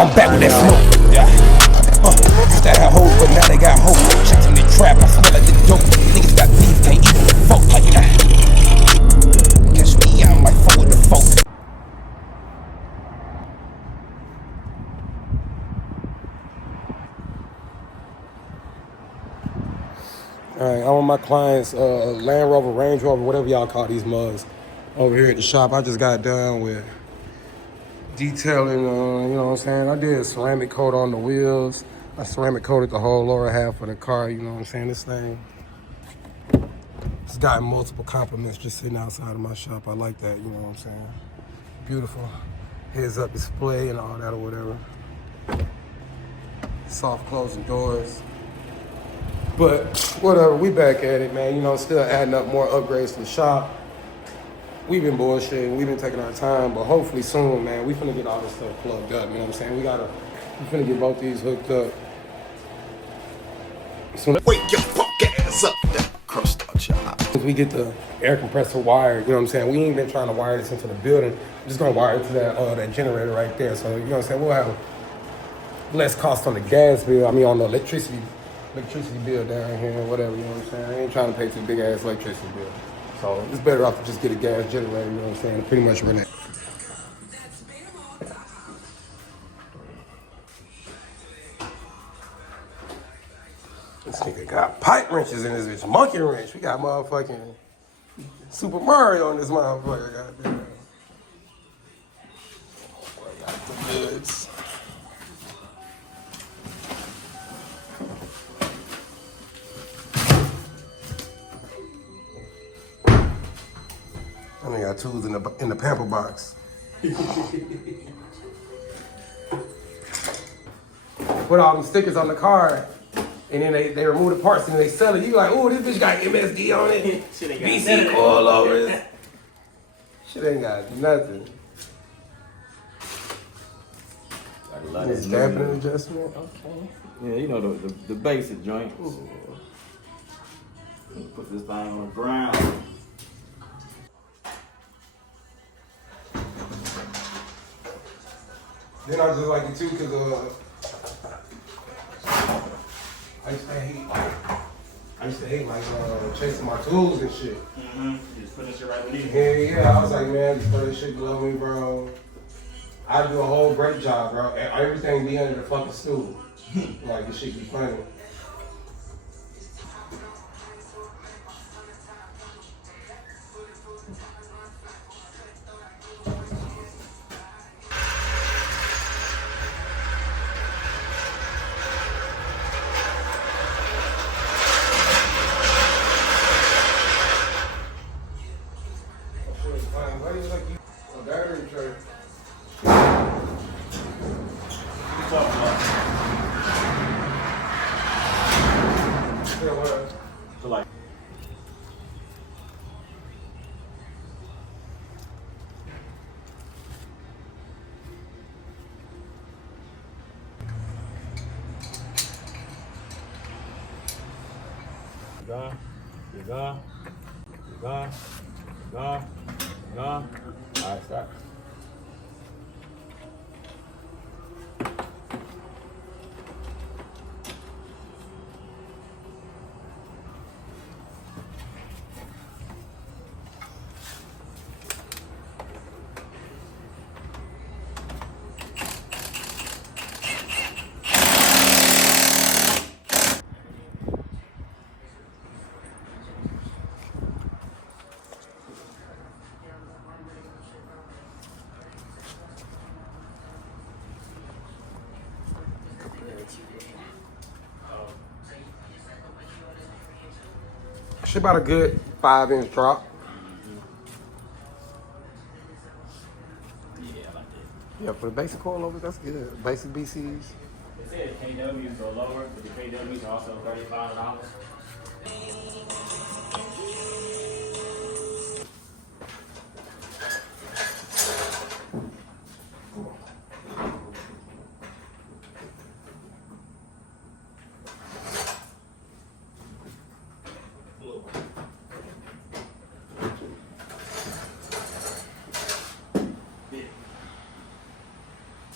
I'm back with that smoke. Yeah. Used to have hoes, but now they got hope. Checks in the trap, I smell like the dope. Niggas got beef, can't eat with the folk like that. Catch me, I'm like fuck with the folk. Alright, I want my clients, Land Rover, Range Rover, whatever y'all call these mugs, over here at the shop. I just got done with detailing, you know what I'm saying? I did a ceramic coat on the wheels. I ceramic coated the whole lower half of the car, you know what I'm saying? This thing, it's gotten multiple compliments just sitting outside of my shop. I like that, you know what I'm saying? Beautiful heads up display and all that or whatever. Soft closing doors. But whatever, we back at it, man. You know, still adding up more upgrades to the shop. We've been bullshitting, we've been taking our time, but hopefully soon, man, we finna get all this stuff plugged up, you know what I'm saying? We finna get both these hooked up. Wake your fuck ass up, that crust out your eye. As we get the air compressor wired, you know what I'm saying? We ain't been trying to wire this into the building. We're just gonna wire it to that generator right there. So, you know what I'm saying? We'll have less cost on the gas bill, on the electricity bill down here, whatever, you know what I'm saying? I ain't trying to pay too big ass electricity bill. So it's better off to just get a gas generator, you know what I'm saying? Pretty much run it. This nigga got pipe wrenches in this bitch, monkey wrench. We got motherfucking Super Mario in this motherfucker, goddamn. Boy, got the goods. I only got tools in the pamper box. Put all them stickers on the car, and then they remove the parts and they sell it. You like, ooh, this bitch got MSD on it. Shit ain't got BC coilovers. Shit ain't got nothing. It's dampening adjustment. Okay. Yeah, you know the basic joint. Put this thing on the ground. Then I just like it too because I used to hate like chasing my tools and shit. Just put this shit right beneath. Yeah. I was like, man, just throw this shit below me, bro. I do a whole great job, bro. Everything be under the fucking stool. Like this shit be funny. Battery tray. So like. You go. All right, start. Shit about a good 5-inch drop. Yeah, I like that. Yeah, for the basic coilovers, that's good. Basic BCs. They said KWs go lower, but the KWs are also $3,500.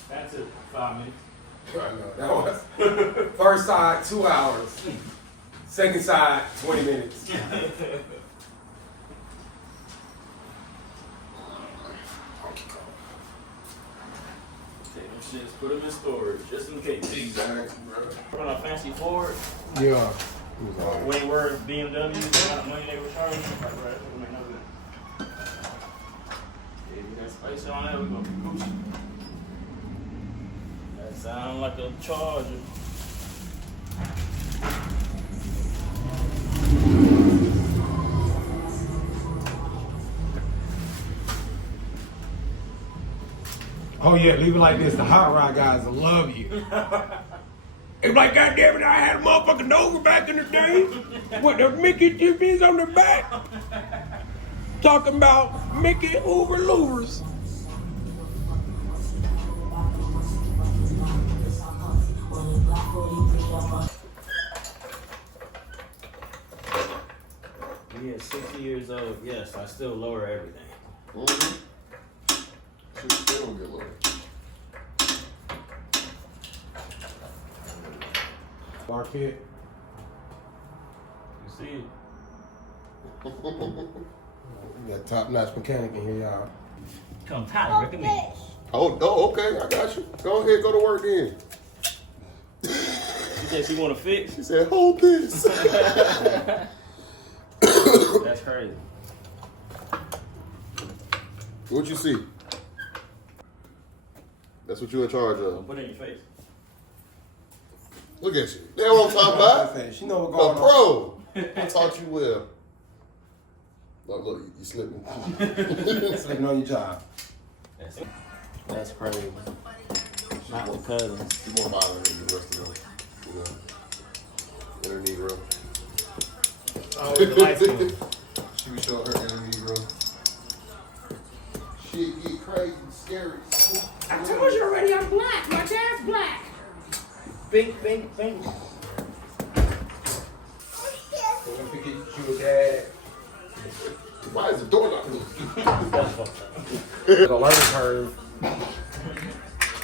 That took 5 minutes. I know, that was. First side, 2 hours. Second side, 20 minutes. Take them shits, put them in storage, just in case. Exactly, bro. We're on a fancy Ford. Yeah. We ain't worried BMW, the amount of money they were charging. Right, it make no good. Yeah, we got space on there, we're gonna be Gucci. That sound like a Charger. Oh yeah, leave it like this. The hot rod guys will love you. It's like, God damn it, I had a motherfucking Nova back in the day. What, the Mickey TVs on the back? Talking about Mickey Hoover Louvers. We at 60 years old, yes, I still lower everything. Mm-hmm. Shit still don't get low. Marquette. You see it? We got top-notch mechanic in here, y'all. Come Tyler, look at me. Oh, okay, I got you. Go ahead, go to work then. She said she wanna fix. She said, hold this. That's crazy. What you see? That's what you're in charge of. Put it in your face. Look at you. That's what I'm talking about. She know what's A going on. pro. I taught you well. Look, you slipping. Slipping on your job. That's crazy. Not with cousins. You more violent than the rest of them. You know, inner Negro. Oh, the light skin. She was showing her inner Negro. Shit get crazy, scary. I told you already, I'm black. My dad's black. Bing. We're gonna pick you with dad. Why is the door not moving? The learning curve.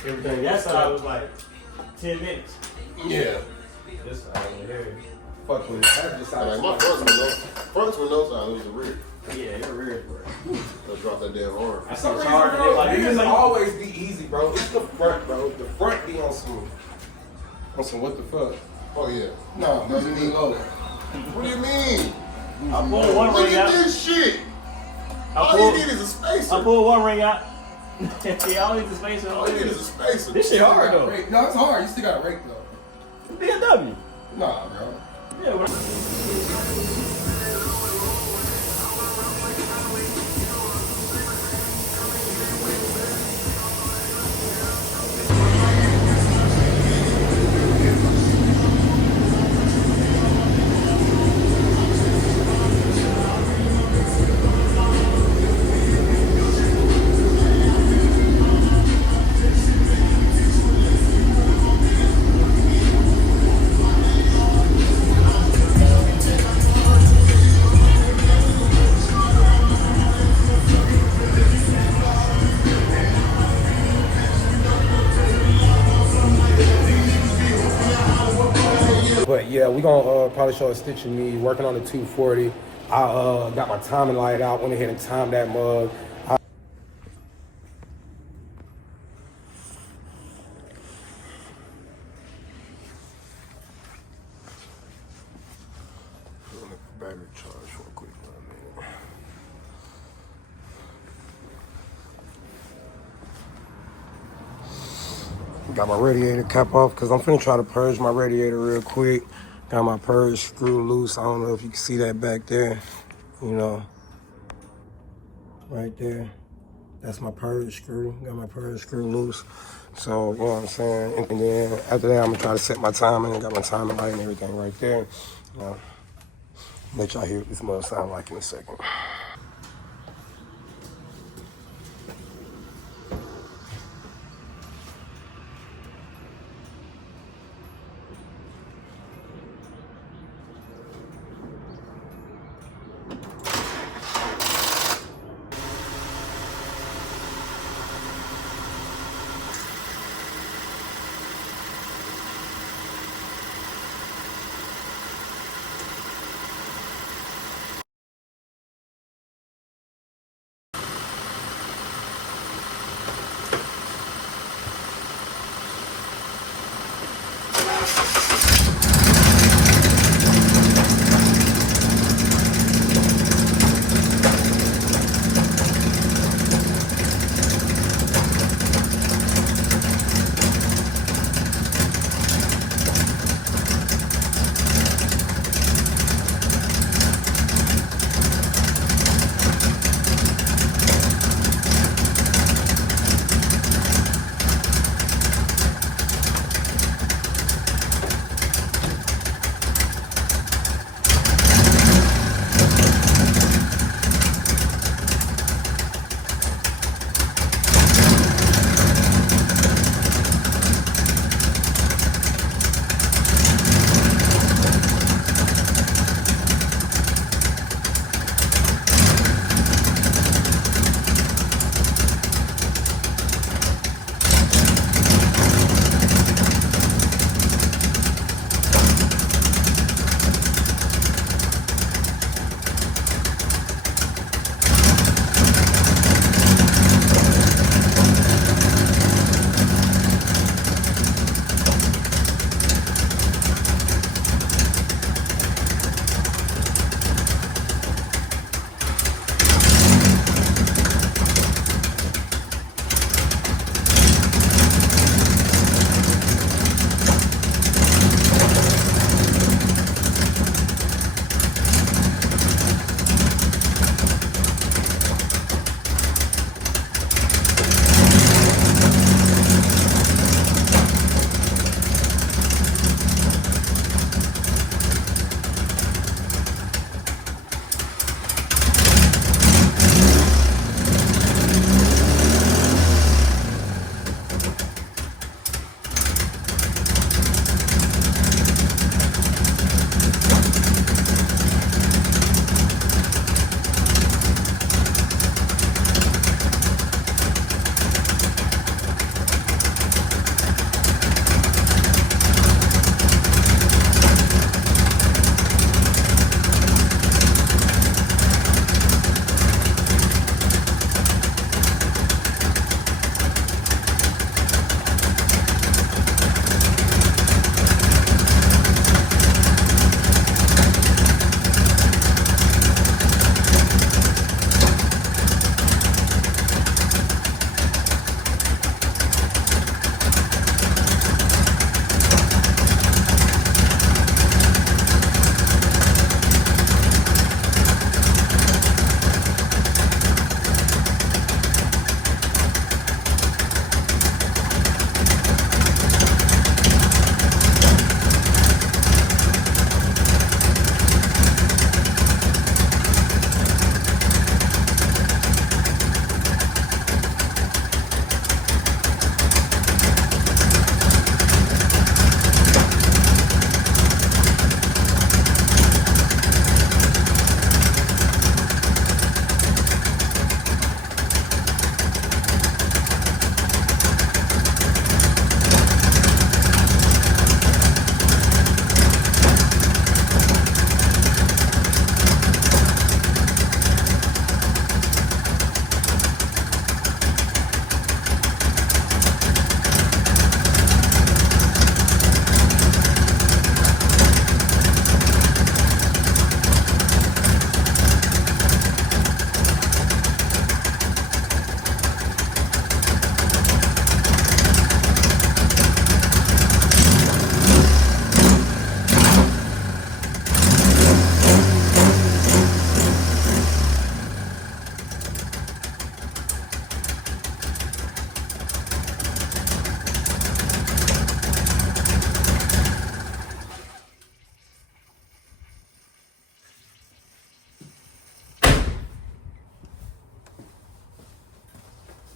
Everything. That side was like 10 minutes. Yeah. This side over here. Fuck with it. That just Like sounds my fronts were no sign, it was the rear. Yeah, your rear is where. Let's drop that damn arm. I For saw some reason, Charger. bro, They like, niggas like, always be easy, bro. It's the front, bro. The front be on some what the fuck? Oh yeah. No, bro, you need low. What do you mean? I pulled one Look ring at out. this shit. I All pulled, you need is a spacer. I pulled one ring out. Yeah, all I need is a spacer. All you need is a spacer. This shit hard though. No, it's hard. You still got to rake though. BMW. Nah, bro. Yeah, what? But yeah, we gonna probably show a stitch of me working on the 240. I got my timing light out, went ahead and timed that mug. Battery charge for a quick minute. Got my radiator cap off because I'm finna try to purge my radiator real quick. Got my purge screw loose. I don't know if you can see that back there. You know, right there. That's my purge screw. Got my purge screw loose. So, you know what I'm saying? And then after that, I'm gonna try to set my timing. I got my timing light and everything right there. Let y'all hear what this mug sound like in a second.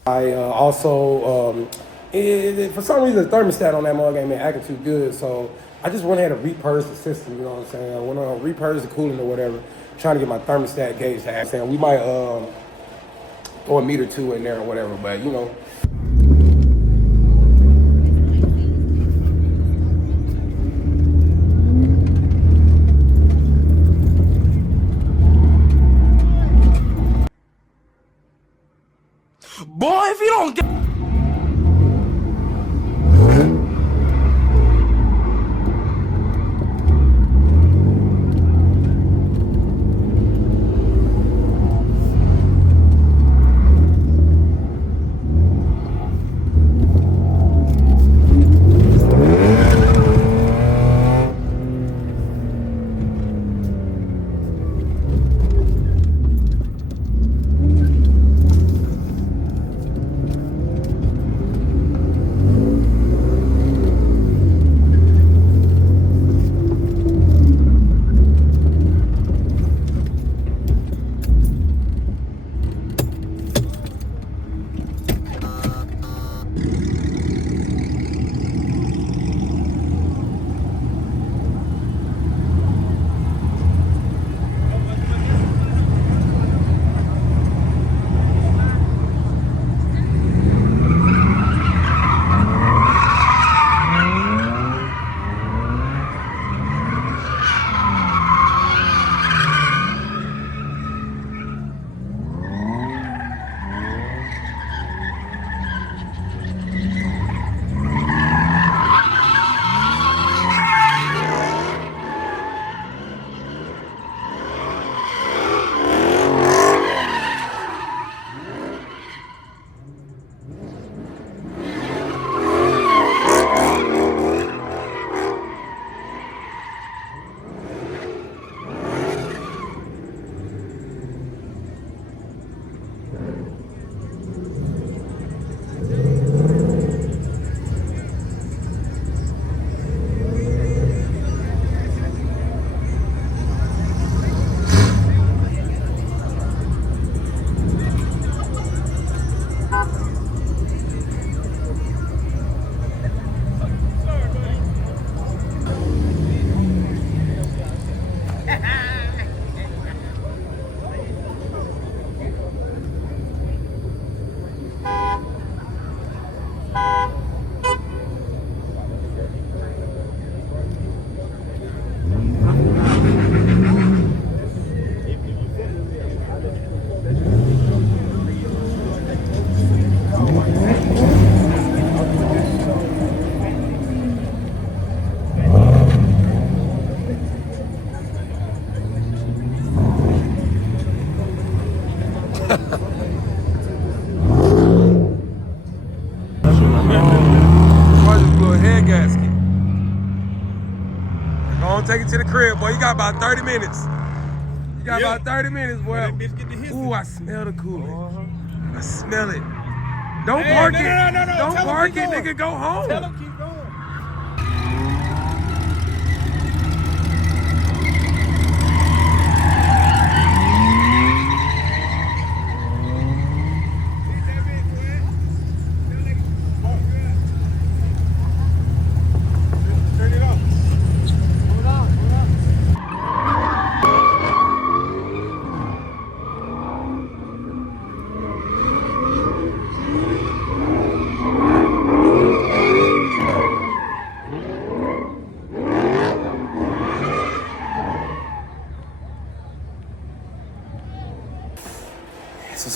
I also, for some reason, the thermostat on that mug ain't been acting too good, so I just went ahead and repurged the system, you know what I'm saying? I went on repurged the coolant or whatever, trying to get my thermostat gauge to act. We might throw a meter or two in there or whatever, but you know. Boy, if you don't get... Gasket. Go on, take it to the crib, boy. You got about 30 minutes. You got about 30 minutes, boy. Ooh, I smell the coolant. I smell it. Don't park it. No. Don't park it, nigga. Go home. Tell him keep going. So